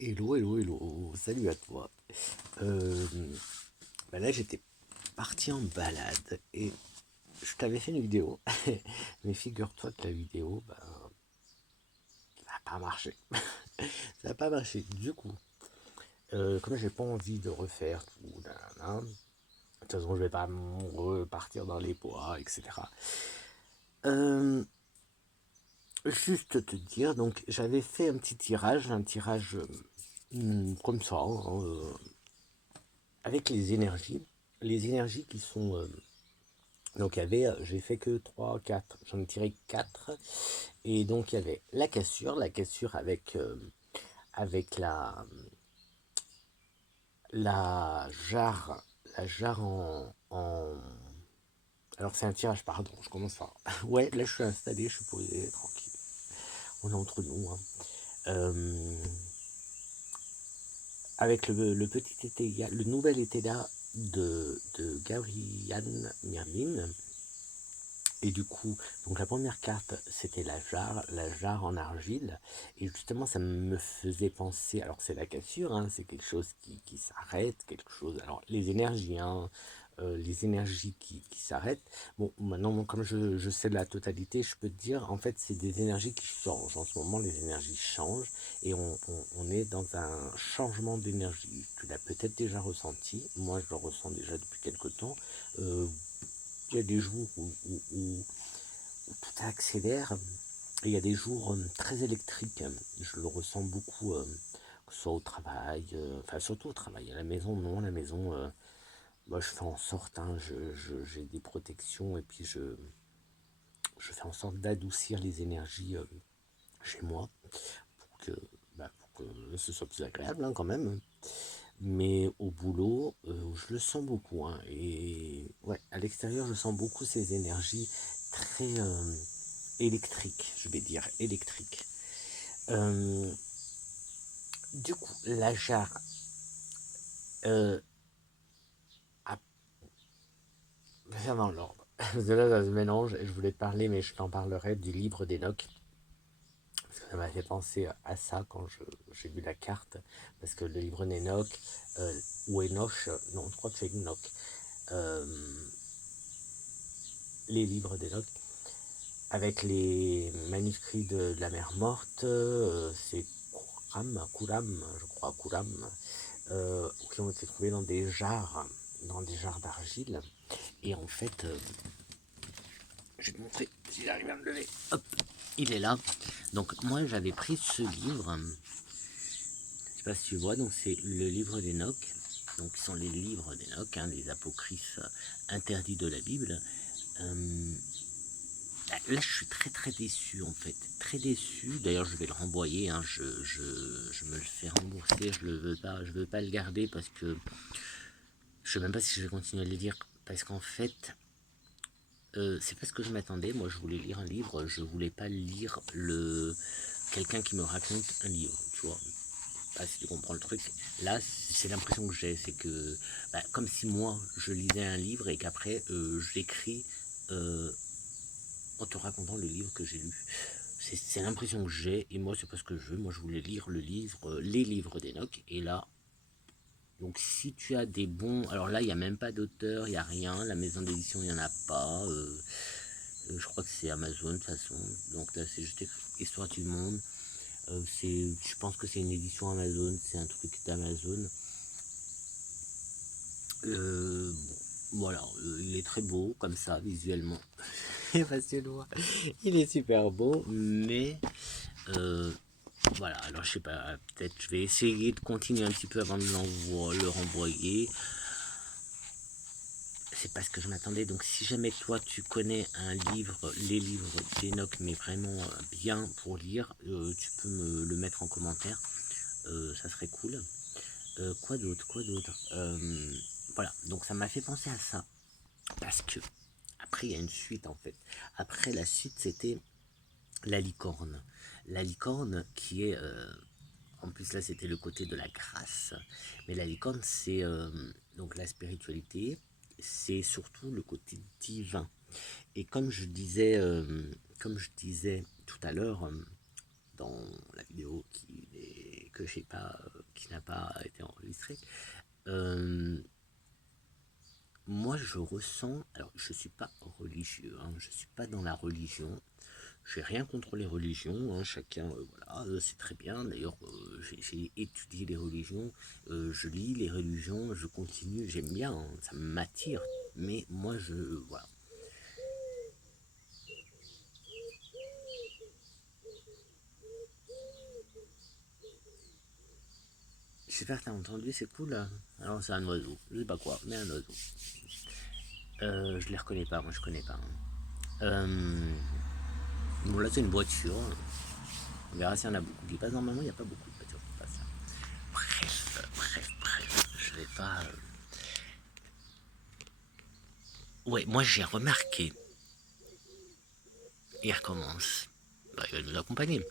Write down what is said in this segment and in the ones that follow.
Hello, hello, hello, salut à toi. Euh, là, j'étais parti en balade et je t'avais fait une vidéo. Mais figure-toi que la vidéo, ça n'a pas marché. Ça n'a pas marché. Du coup, comme j'ai pas envie de refaire tout, nanana, de toute façon, je vais pas repartir dans les bois, etc. Euh, Juste te dire, donc j'avais fait un tirage comme ça, hein, avec les énergies qui sont donc il y avait, j'ai fait que 3 4 j'en ai tiré 4. Et donc il y avait la cassure avec la jarre Alors c'est un tirage, pardon, je commence par... Ouais, là je suis installé, je suis posé, tranquille. On est entre nous, hein. Euh, Avec le petit été, le nouvel été là de Gabriel Mirlin. Et du coup, donc la première carte, c'était la jarre en argile. Et justement, ça me faisait penser, alors c'est la cassure, hein, c'est quelque chose qui s'arrête, quelque chose, alors les énergies qui s'arrêtent. Bon, maintenant, comme je sais de la totalité, je peux te dire, en fait, c'est des énergies qui changent. En ce moment, les énergies changent et on est dans un changement d'énergie. Tu l'as peut-être déjà ressenti, moi je le ressens déjà depuis quelque temps. Euh, il y a des jours où tout accélère et il y a des jours très électriques. Je le ressens beaucoup, que ce soit au travail, enfin surtout au travail. À la maison, non, à la maison, moi je fais en sorte, hein, j'ai des protections et puis je fais en sorte d'adoucir les énergies chez moi pour que, pour que ce soit plus agréable, hein, quand même. Mais au boulot, je le sens beaucoup, hein, et ouais, à l'extérieur, je sens beaucoup ces énergies très électriques, je vais dire électriques. Euh, du coup, la jarre, euh, à faire dans l'ordre. Parce que là, ça se mélange, et je voulais te parler, mais je t'en parlerai du livre d'Enoch. Parce que ça m'a fait penser à ça quand j'ai vu la carte. Parce que le livre d'Enoch, ou Enoch, non, je crois que c'est Enoch. Euh, les livres d'Enoch, avec les manuscrits de la mer morte, c'est Kuram, je crois, Kuram, qui ont été trouvés dans des jarres d'argile. Et en fait, je vais te montrer si j'arrive à me lever. Hop, il est là. Donc moi, j'avais pris ce livre. Je sais pas si tu vois. Donc c'est le livre d'Enoch. Donc ce sont les livres d'Enoch, hein, les apocryphes interdits de la Bible. Euh, Là, je suis très très déçu en fait, très déçu. D'ailleurs, je vais le renvoyer, hein. Je me le fais rembourser. Je veux pas le garder parce que je sais même pas si je vais continuer à le lire parce qu'en fait, c'est pas ce que je m'attendais. Moi, je voulais lire un livre. Je voulais pas lire le quelqu'un qui me raconte un livre, tu vois. Ah, si tu comprends le truc. Là, c'est l'impression que j'ai, c'est que comme si moi je lisais un livre et qu'après j'écris euh, en te racontant le livre que j'ai lu. C'est l'impression que j'ai, et moi c'est pas ce que je veux. Moi je voulais lire les livres d'Enoch, et là, donc si tu as des bons, alors là il n'y a même pas d'auteur, il n'y a rien, la maison d'édition il n'y en a pas, je crois que c'est Amazon de toute façon, donc là c'est juste Histoire du monde. Je pense que c'est une édition Amazon, c'est un truc d'Amazon. Bon, voilà, il est très beau comme ça visuellement. Parce que il est super beau, mais euh, voilà, alors je sais pas, peut-être je vais essayer de continuer un petit peu avant de le renvoyer. C'est pas ce que je m'attendais. Donc si jamais toi tu connais un livre, les livres d'Enoch, mais vraiment bien pour lire, tu peux me le mettre en commentaire. Ça serait cool. Quoi d'autre Voilà, donc ça m'a fait penser à ça. Parce que après il y a une suite en fait. Après la suite c'était la licorne. La licorne qui est en plus là c'était le côté de la grâce. Mais la licorne c'est donc la spiritualité, c'est surtout le côté divin. Et comme je disais tout à l'heure dans la vidéo que j'ai pas, qui n'a pas été enregistré. Euh, Moi, je ressens, alors je suis pas religieux, hein, je suis pas dans la religion. J'ai rien contre les religions, hein, chacun, voilà, c'est très bien. D'ailleurs, j'ai étudié les religions, je lis les religions, je continue, j'aime bien, hein, ça m'attire. Mais moi, voilà. J'espère que t'as entendu, c'est cool là. Alors c'est un oiseau, je sais pas quoi, mais un oiseau. Je les reconnais pas, moi je connais pas, hein. Bon là c'est une voiture, on verra s'il y en a beaucoup qui passent. Normalement il n'y a pas beaucoup de voitures qui passent là. Bref, je vais pas... Ouais, moi j'ai remarqué, il recommence, bah, il va nous accompagner.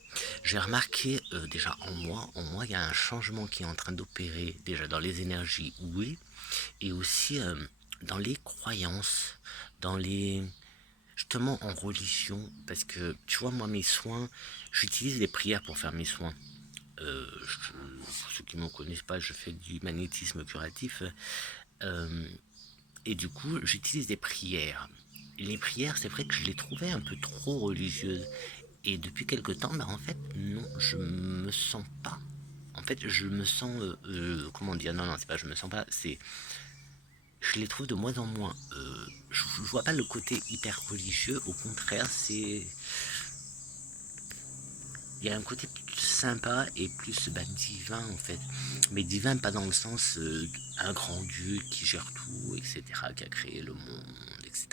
J'ai remarqué déjà en moi il y a un changement qui est en train d'opérer déjà dans les énergies, oui, et aussi dans les croyances, dans les... Justement en religion, parce que tu vois, moi mes soins, j'utilise les prières pour faire mes soins. Pour ceux qui ne me connaissent pas, je fais du magnétisme curatif. euh, et du coup, j'utilise des prières. Les prières, c'est vrai que je les trouvais un peu trop religieuses. Et depuis quelque temps, bah, en fait, non, je me sens pas. En fait, je me sens, comment dire, non, c'est pas, je me sens pas, c'est, je les trouve de moins en moins. Je vois pas le côté hyper religieux, au contraire, c'est, il y a un côté plus sympa et plus divin en fait. Mais divin pas dans le sens un grand Dieu qui gère tout, etc., qui a créé le monde, etc.,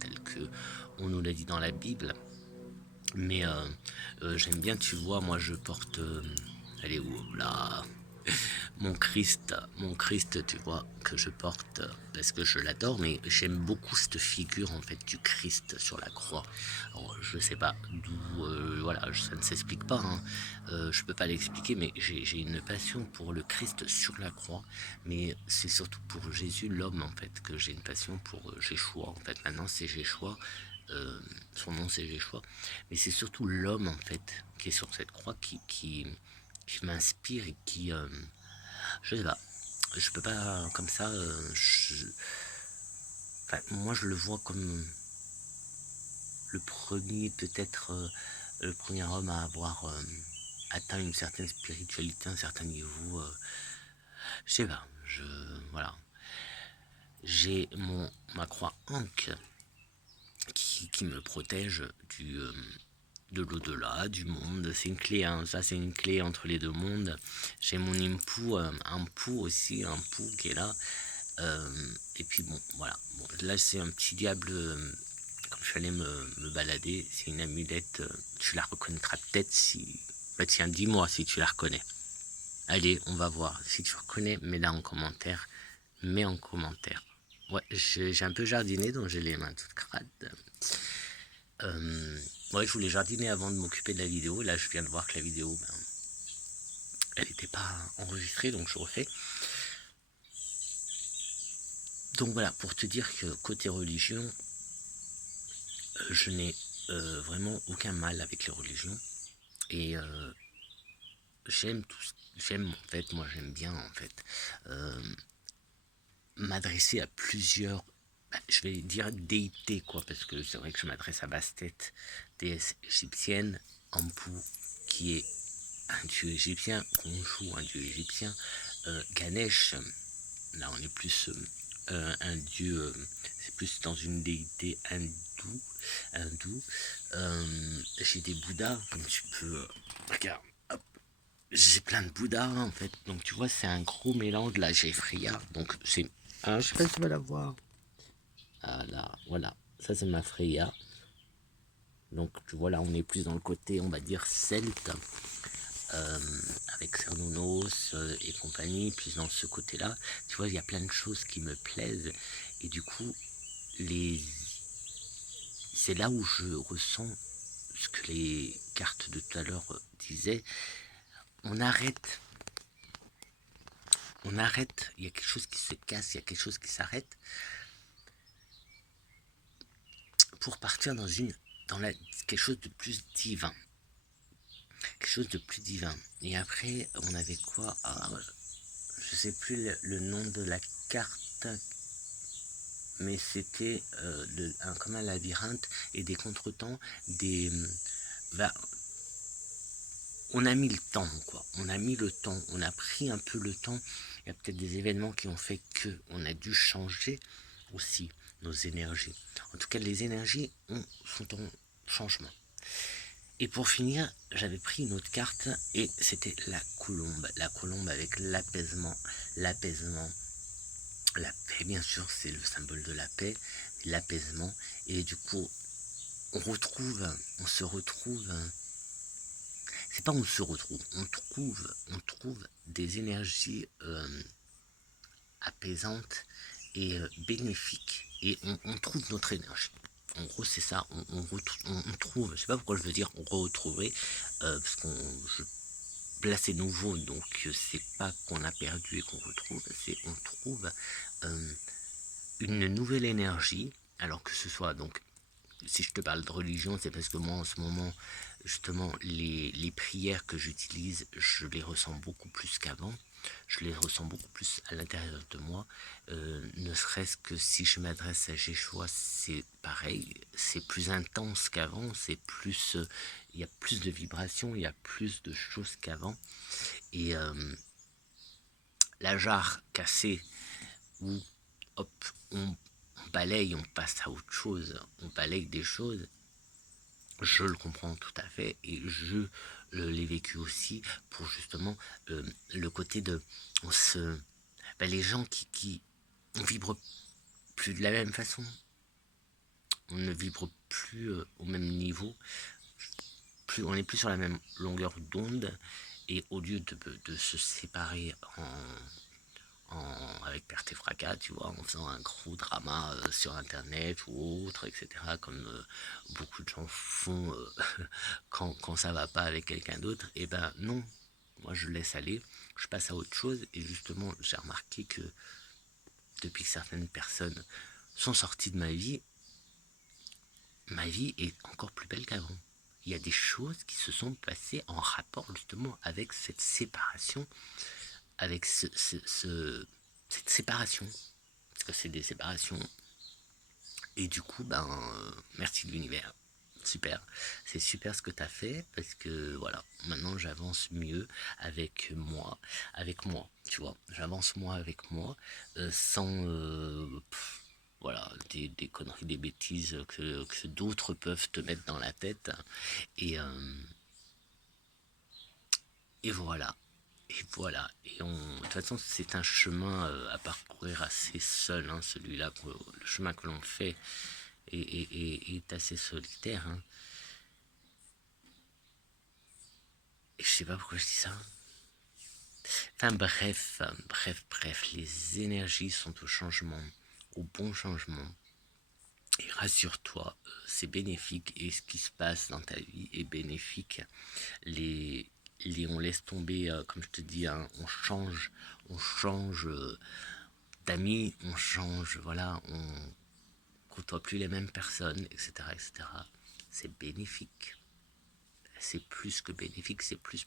tel que on nous l'a dit dans la Bible. Mais j'aime bien, tu vois, moi je porte... elle est où là? Mon Christ, tu vois, que je porte parce que je l'adore, mais j'aime beaucoup cette figure en fait du Christ sur la croix. Alors, je sais pas d'où, voilà, ça ne s'explique pas, hein. Je peux pas l'expliquer, mais j'ai une passion pour le Christ sur la croix, mais c'est surtout pour Jésus, l'homme en fait, que j'ai une passion pour Jéchoua. En fait, maintenant c'est Jéchoua. Son nom c'est Jéchoua, mais c'est surtout l'homme en fait qui est sur cette croix qui m'inspire et qui, je sais pas, je peux pas comme ça. Enfin, moi, je le vois comme le premier, peut-être, le premier homme à avoir atteint une certaine spiritualité, un certain niveau. Je sais pas, voilà. J'ai ma croix Ankh qui me protège de l'au-delà, du monde. C'est une clé, hein, ça c'est une clé entre les deux mondes. J'ai mon Impu aussi, un pou qui est là. Et puis bon, voilà. Bon, là c'est un petit diable, comme je suis allé me balader, c'est une amulette, tu la reconnaîtras peut-être si... Bah tiens, dis-moi si tu la reconnais. Allez, on va voir. Si tu reconnais, mets-la en commentaire. Mets en commentaire. Ouais, j'ai un peu jardiné, donc j'ai les mains toutes crades. Ouais, je voulais jardiner avant de m'occuper de la vidéo. Là, je viens de voir que la vidéo, elle n'était pas enregistrée, donc je refais. Donc voilà, pour te dire que côté religion, je n'ai vraiment aucun mal avec les religions. Et j'aime tout, j'aime en fait, moi j'aime bien en fait m'adresser à plusieurs, je vais dire déités quoi, parce que c'est vrai que je m'adresse à Bastet, déesse égyptienne, Ampu, qui est un dieu égyptien, Khonshu, un dieu égyptien, Ganesh, là on est plus un dieu, c'est plus dans une déité hindoue. J'ai des Bouddhas, comme tu peux, regarde, hop, j'ai plein de Bouddhas en fait, donc tu vois c'est un gros mélange. Là j'ai Freya, donc c'est, je sais pas si tu vas la voir, ah là, voilà, ça c'est ma Freya, donc tu vois là on est plus dans le côté on va dire celte, euh, avec Cernunnos et compagnie, puis dans ce côté-là, tu vois, il y a plein de choses qui me plaisent, et du coup, c'est là où je ressens ce que les cartes de tout à l'heure disaient, on arrête, il y a quelque chose qui se casse, il y a quelque chose qui s'arrête, pour partir dans quelque chose de plus divin. quelque chose de plus divin. Et après, on avait quoi? Je sais plus le nom de la carte, mais c'était comme un labyrinthe et des contretemps, bah, on a mis le temps, quoi. On a mis le temps, on a pris un peu le temps. Il y a peut-être des événements qui ont fait que on a dû changer aussi nos énergies. En tout cas, les énergies sont en changement. Et pour finir, j'avais pris une autre carte et c'était la colombe. La colombe avec l'apaisement. L'apaisement. La paix, bien sûr, c'est le symbole de la paix, l'apaisement. Et du coup, on se retrouve. C'est pas on se retrouve, on trouve des énergies apaisantes et bénéfiques. Et on trouve notre énergie. En gros, c'est ça, on trouve, je sais pas pourquoi je veux dire on retrouverait, parce là c'est nouveau, donc c'est pas qu'on a perdu et qu'on retrouve, c'est on trouve euh, une nouvelle énergie, alors que ce soit donc, si je te parle de religion, c'est parce que moi en ce moment, justement, les prières que j'utilise, je les ressens beaucoup plus qu'avant. Je les ressens beaucoup plus à l'intérieur de moi. Ne serait-ce que si je m'adresse à Jéhovah, c'est pareil, c'est plus intense qu'avant, c'est plus, il y a plus de vibrations, il y a plus de choses qu'avant. Et la jarre cassée, où hop, on balaye, on passe à autre chose, on balaye des choses, je le comprends tout à fait et je l'ai vécu aussi pour justement le côté de les gens qui on vibre plus de la même façon, on ne vibre plus au même niveau, on n'est plus sur la même longueur d'onde et au lieu de se séparer avec perte et fracas, tu vois, en faisant un gros drama sur internet ou autre, etc., comme beaucoup de gens font quand ça va pas avec quelqu'un d'autre. Et ben non, moi je laisse aller, je passe à autre chose. Et justement, j'ai remarqué que depuis que certaines personnes sont sorties de ma vie est encore plus belle qu'avant. Il y a des choses qui se sont passées en rapport justement avec cette séparation, avec cette séparation, parce que c'est des séparations. Et du coup, merci de l'univers. Super, c'est super ce que tu as fait parce que voilà, maintenant j'avance mieux avec moi, tu vois, j'avance moi avec moi sans voilà, des conneries, des bêtises que d'autres peuvent te mettre dans la tête et, euh, et voilà. Et voilà, de toute façon c'est un chemin à parcourir assez seul, hein, celui-là, le chemin que l'on fait est assez solitaire. Hein. Et je sais pas pourquoi je dis ça. Enfin bref, les énergies sont au changement, au bon changement. Et rassure-toi, c'est bénéfique et ce qui se passe dans ta vie est bénéfique. On laisse tomber, comme je te dis, hein, on change d'amis, on change, voilà, on côtoie plus les mêmes personnes, etc., etc. C'est bénéfique. C'est plus que bénéfique, c'est plus,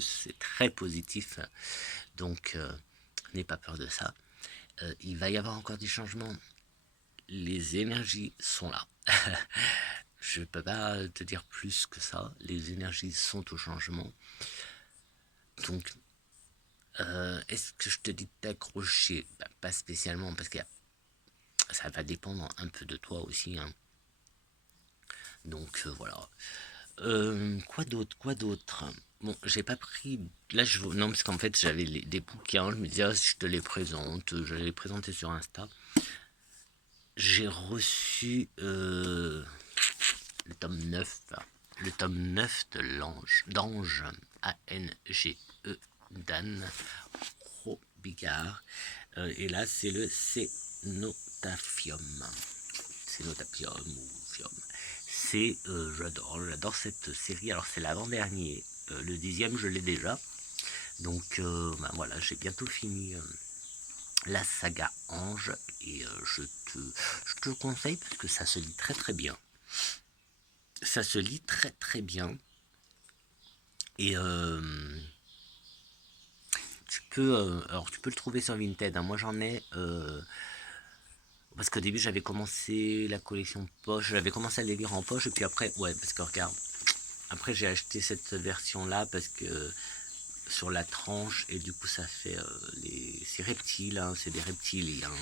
c'est très positif. Donc, n'aie pas peur de ça. Il va y avoir encore des changements. Les énergies sont là. Je ne peux pas te dire plus que ça. Les énergies sont au changement. Donc, est-ce que je te dis d'accrocher? Pas spécialement, parce que ça va dépendre un peu de toi aussi. Hein. Donc, voilà. Quoi d'autre? Bon, j'ai pas pris. Là, non, parce qu'en fait, j'avais des bouquins. Je me disais, si je te les présente, je les présentais sur Insta. J'ai reçu le tome 9. Le tome 9 de d'Ange, A-N-G-E, d'Anne Robillard. Et là, c'est le Cénotapium. Cénotapium ou Fium. J'adore cette série. Alors, c'est l'avant-dernier. Le 10e, je l'ai déjà. Donc, voilà, j'ai bientôt fini la saga Ange. Et je te conseille parce que ça se lit très très bien. Ça se lit très très bien. Et alors tu peux le trouver sur Vinted, hein. Moi j'en ai, parce qu'au début j'avais commencé la collection poche, j'avais commencé à les lire en poche, et puis après, ouais, parce que regarde, après j'ai acheté cette version là parce que sur la tranche, et du coup ça fait c'est reptiles, hein, c'est des reptiliens,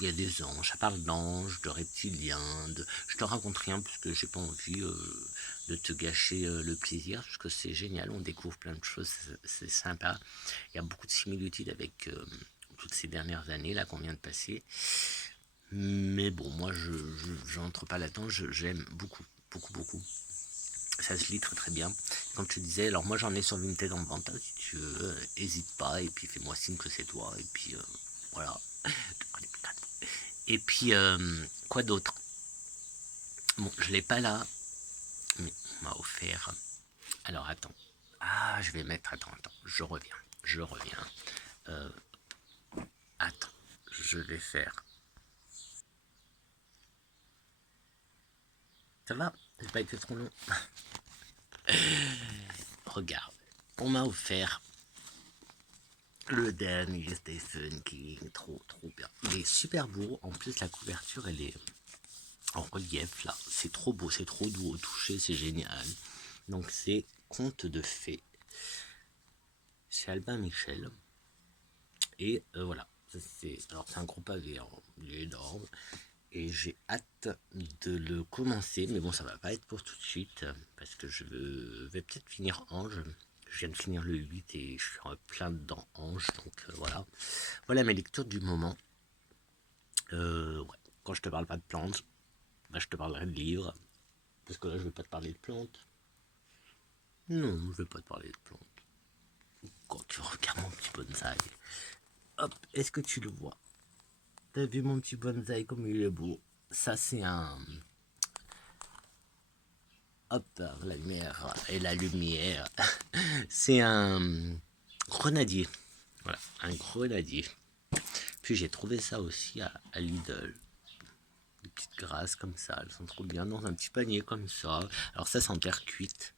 il y a des anges, ça parle d'anges, de reptiliens, je te raconte rien puisque j'ai pas envie de te gâcher le plaisir, parce que c'est génial, on découvre plein de choses, c'est sympa, il y a beaucoup de similitudes avec toutes ces dernières années là qu'on vient de passer, mais bon, moi je n'entre pas là-dedans, j'aime beaucoup, beaucoup, beaucoup. Ça se lit très très bien. Comme tu disais, alors moi j'en ai sur Vinted en vente, hein, si tu veux, hésite pas, et puis fais-moi signe que c'est toi, et puis voilà. Et puis, quoi d'autre? Bon, je l'ai pas là, mais on m'a offert. Alors attends. Ah, je vais mettre. Attends. Je reviens. Euh, attends. Je vais faire. Ça va? J'ai pas été trop long. Regarde. On m'a offert le dernier Stephen King. Trop, trop bien. Il est super beau. En plus, la couverture, elle est en relief là. C'est trop beau, c'est trop doux au toucher, c'est génial. Donc, c'est Contes de fées. C'est Albin Michel. Et voilà. Alors c'est un gros pavé, hein. Il est énorme. Et j'ai hâte de le commencer. Mais bon, ça va pas être pour tout de suite. Parce que je vais peut-être finir Ange. Je viens de finir le 8 et je suis en plein dedans Ange. Donc voilà. Voilà mes lectures du moment. Ouais. Quand je te parle pas de plantes, bah, je te parlerai de livres. Parce que là, je vais pas te parler de plantes. Non, je vais pas te parler de plantes. Quand tu regardes mon petit bonsaï. Hop, est-ce que tu le vois? T'as vu mon petit bonsaï comme il est beau? Ça, c'est un. Hop, la lumière et la lumière. C'est un grenadier. Voilà, un grenadier. Puis j'ai trouvé ça aussi à Lidl. Des petites grasses comme ça, elles sont trop bien dans un petit panier comme ça. Alors ça, c'est en terre cuite.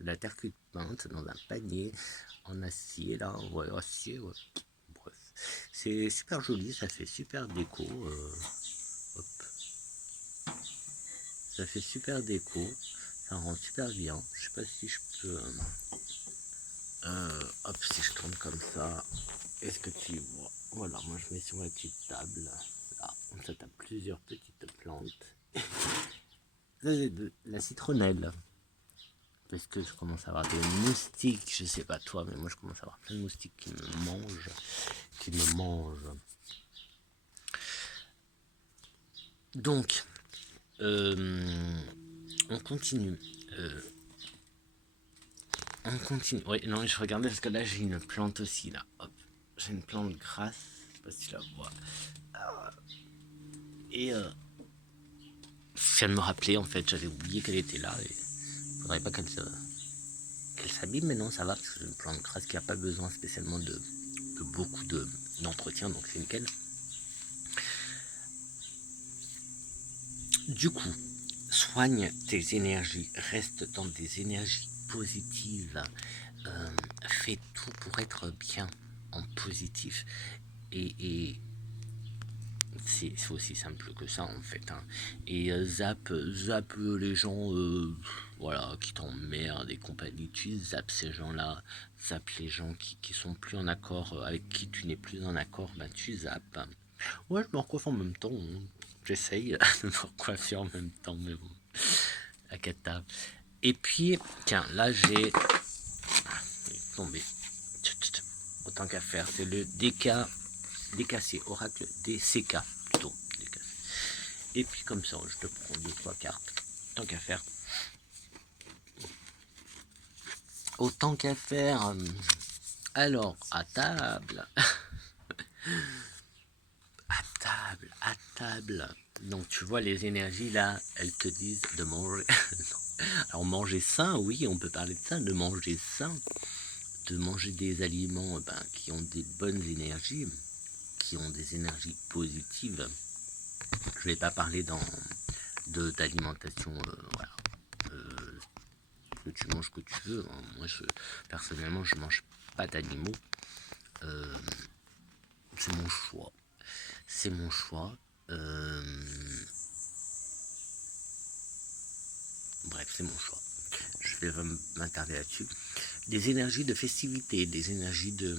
La terre cuite peinte dans un panier en acier, là. Ouais, acier, ouais. Bref. C'est super joli, ça fait super déco. Hop. Ça fait super déco. Ça rend super bien. Je sais pas si je peux. Hop, si je tourne comme ça, est-ce que tu vois? Voilà, moi je mets sur ma petite table. Là, ça t'as plusieurs petites plantes. Là, j'ai de la citronnelle. Parce que je commence à avoir des moustiques. Je sais pas toi, mais moi je commence à avoir plein de moustiques qui me mangent. Qui me mangent. Donc, on continue. On continue. Oui, non, je regardais parce que là j'ai une plante aussi. Là, hop. J'ai une plante grasse. Je sais pas si tu la vois. Et je viens de me rappeler, en fait, j'avais oublié qu'elle était là. Et faudrait pas qu'elle s'abîme, mais non, ça va, parce que c'est une plante grasse qui n'a pas besoin spécialement de beaucoup d'entretien, donc c'est nickel. Du coup, soigne tes énergies, reste dans des énergies positives, fais tout pour être bien en positif, et c'est aussi simple que ça en fait, hein. Et zappe les gens, voilà, qui t'emmerdent et compagnie, tu zappes ces gens là, zappe les gens qui sont plus en accord, avec qui tu n'es plus en accord, bah tu zappes. Ouais, je me recoiffe en même temps, hein. J'essaye de me recoiffer en même temps, mais bon, la cata. Et puis tiens, là j'ai tombé, autant qu'à faire, c'est le DKC, Oracle DCK plutôt. Et puis comme ça, je te prends 2-3 cartes. Tant qu'à faire. Autant qu'à faire. Alors, à table. À table. Donc tu vois les énergies là, elles te disent de manger. Alors manger sain, oui, on peut parler de ça, de manger sain, de manger des aliments qui ont des bonnes énergies, qui ont des énergies positives. Je vais pas parler d'alimentation, voilà, que tu manges ce que tu veux. Moi, personnellement, je mange pas d'animaux. C'est mon choix. C'est mon choix. Bref, c'est mon choix. Je vais m'attarder là-dessus. Des énergies de festivité, des énergies de,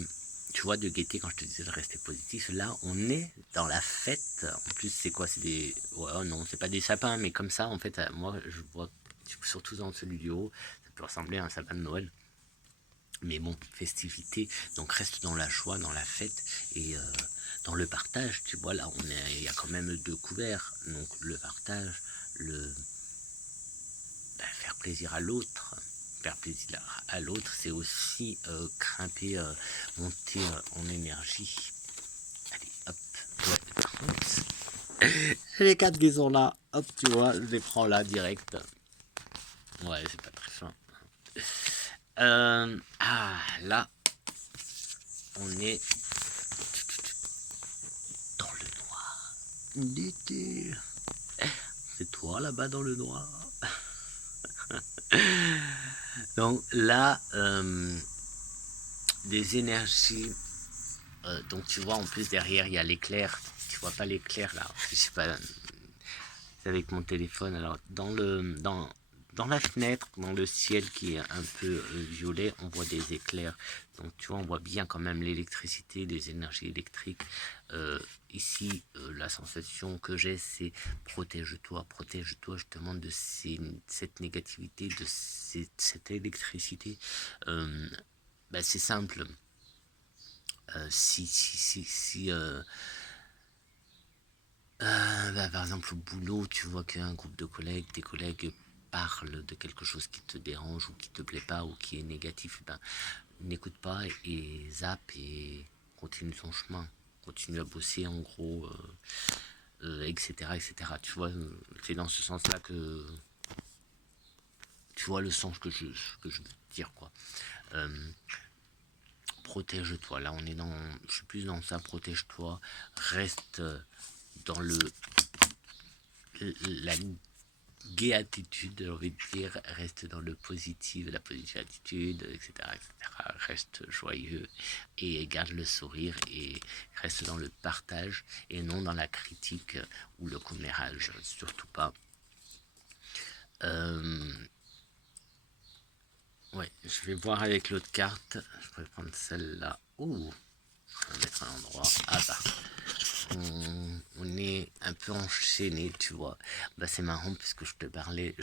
tu vois, de gaieté, quand je te disais de rester positif. Là, on est dans la fête. En plus, c'est quoi? C'est des... Ouais, non, c'est pas des sapins, mais comme ça, en fait, moi, je vois, surtout dans celui du haut, ça peut ressembler à un sapin de Noël. Mais bon, festivité, donc reste dans la joie, dans la fête, et dans le partage, tu vois, là, il y a quand même 2 couverts. Donc, le partage, faire plaisir à l'autre. Faire plaisir à l'autre, c'est aussi grimper, monter en énergie. Allez, hop. Ouais. Les 4 qui sont là, hop, tu vois, je les prends là direct. Ouais, c'est pas très fin. Là, on est dans le noir. L'été. C'est toi là-bas dans le noir. Donc là, des énergies. Donc tu vois, en plus derrière, il y a l'éclair. Tu vois pas l'éclair là. Je sais pas. C'est avec mon téléphone. Alors dans la fenêtre, dans le ciel qui est un peu violet, on voit des éclairs. Donc tu vois, on voit bien quand même l'électricité, les énergies électriques. Ici, la sensation que j'ai, c'est protège-toi, protège-toi justement de cette négativité, de cette électricité. C'est simple. Si par exemple, au boulot, tu vois qu'un groupe de collègues, tes collègues parlent de quelque chose qui te dérange ou qui te plaît pas ou qui est négatif, n'écoute pas et zappe et continue son chemin. Continue à bosser en gros, etc., etc. Tu vois, c'est dans ce sens-là que tu vois le sens que je veux dire, quoi. Protège-toi. Là, je suis plus dans ça. Protège-toi. Reste dans la gaie attitude, j'ai envie de dire, reste dans le positif, la positive attitude, etc., etc. Reste joyeux et garde le sourire et reste dans le partage et non dans la critique ou le commérage, surtout pas. Ouais, je vais voir avec l'autre carte. Je pourrais prendre celle-là. Ouh, je vais mettre un endroit. Ah bah. On est un peu enchaîné, tu vois. C'est marrant puisque je te parlais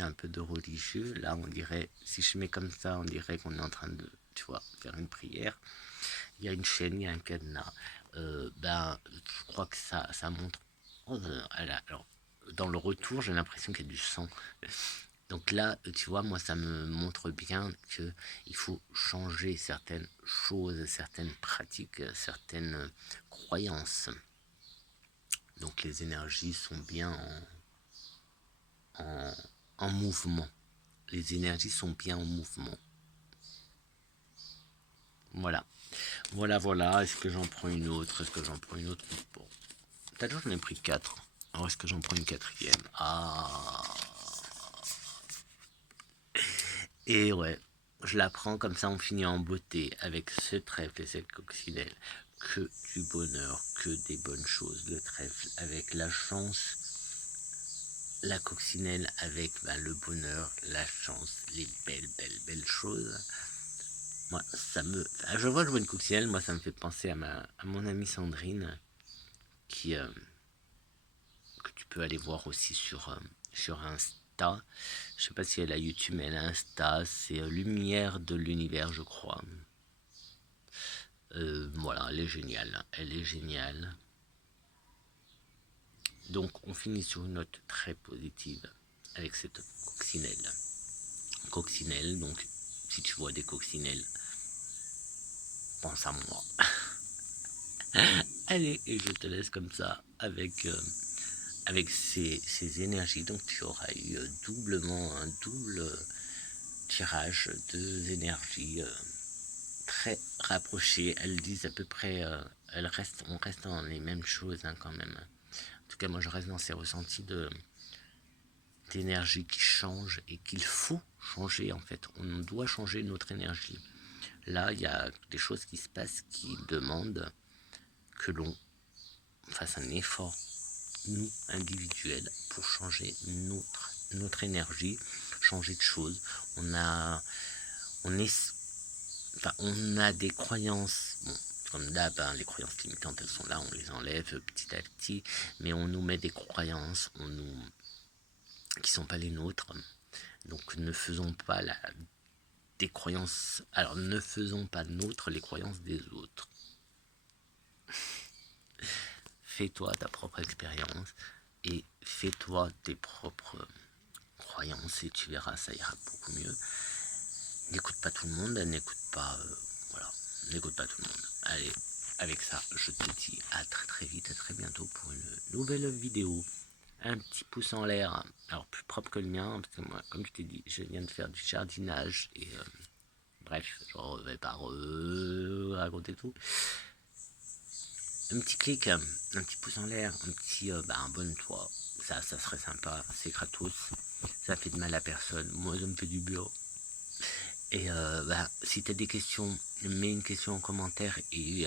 un peu de religieux. Là, on dirait, si je mets comme ça, on dirait qu'on est en train de, tu vois, faire une prière. Il y a une chaîne, il y a un cadenas. Je crois que ça montre. Alors, dans le retour, j'ai l'impression qu'il y a du sang. Donc là, tu vois, moi, ça me montre bien que il faut changer certaines choses, certaines pratiques, certaines croyances. Donc les énergies sont bien en mouvement. Les énergies sont bien en mouvement. Voilà. Voilà. Est-ce que j'en prends une autre? Bon. Peut-être que j'en ai pris 4. Alors est-ce que j'en prends une 4e? Et ouais, je la prends comme ça, on finit en beauté avec ce trèfle et cette coccinelle. Que du bonheur, que des bonnes choses. Le trèfle avec la chance, la coccinelle avec le bonheur, la chance, les belles choses. Moi, je vois une coccinelle, moi ça me fait penser à mon amie Sandrine, que tu peux aller voir aussi sur Insta. Je sais pas si elle a YouTube, mais elle a Insta, c'est Lumière de l'univers, je crois. Voilà, elle est géniale. Donc on finit sur une note très positive avec cette coccinelle. Coccinelle, donc si tu vois des coccinelles, pense à moi. Allez, et je te laisse comme ça avec ces énergies. Donc tu auras eu un double tirage, 2 énergies très rapprochées. Elles disent à peu près, on reste dans les mêmes choses, hein, quand même. En tout cas, moi je reste dans ces ressentis d'énergie qui change et qu'il faut changer en fait. On doit changer notre énergie. Là, il y a des choses qui se passent qui demandent que l'on fasse un effort, nous, individuels, pour changer notre énergie, changer de choses. On a des croyances, bon, comme d'hab, hein, les croyances limitantes, elles sont là, on les enlève petit à petit, mais on nous met des croyances, qui sont pas les nôtres. Donc ne faisons pas des croyances. Alors ne faisons pas nôtres les croyances des autres. Fais-toi ta propre expérience et fais-toi tes propres croyances et tu verras, ça ira beaucoup mieux. N'écoute pas tout le monde, n'écoute pas tout le monde. Allez, avec ça, je te dis à très très vite, à très bientôt pour une nouvelle vidéo. Un petit pouce en l'air, alors plus propre que le mien, parce que moi, comme je t'ai dit, je viens de faire du jardinage et bref, je vais pas raconter tout. Un petit clic, un petit pouce en l'air, un petit abonne-toi, ça serait sympa, c'est gratos, ça fait de mal à personne, moi ça me fait du bien. Et si tu as des questions, mets une question en commentaire et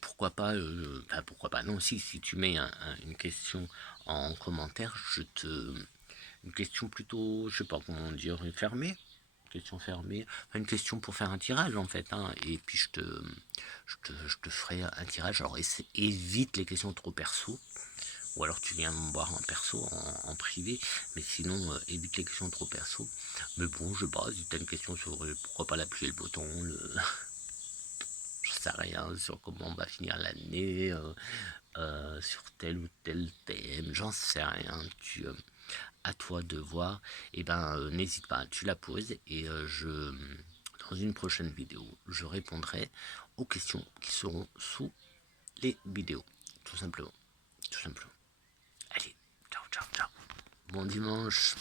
pourquoi pas, non, si tu mets une question en commentaire, une question plutôt, je sais pas comment dire, fermée, question fermée, une question pour faire un tirage en fait, hein, et puis je te ferai un tirage. Alors évite les questions trop perso, ou alors tu viens me voir en perso, en privé, mais sinon évite les questions trop perso. Mais bon, je sais pas, si tu as une question sur pourquoi pas la pluie et le beau temps, je sais rien, sur comment on va finir l'année, sur tel ou tel thème, j'en sais rien, à toi de voir, et n'hésite pas, tu la poses et dans une prochaine vidéo, je répondrai aux questions qui seront sous les vidéos, tout simplement, tout simplement. Allez, ciao, ciao, ciao, bon dimanche.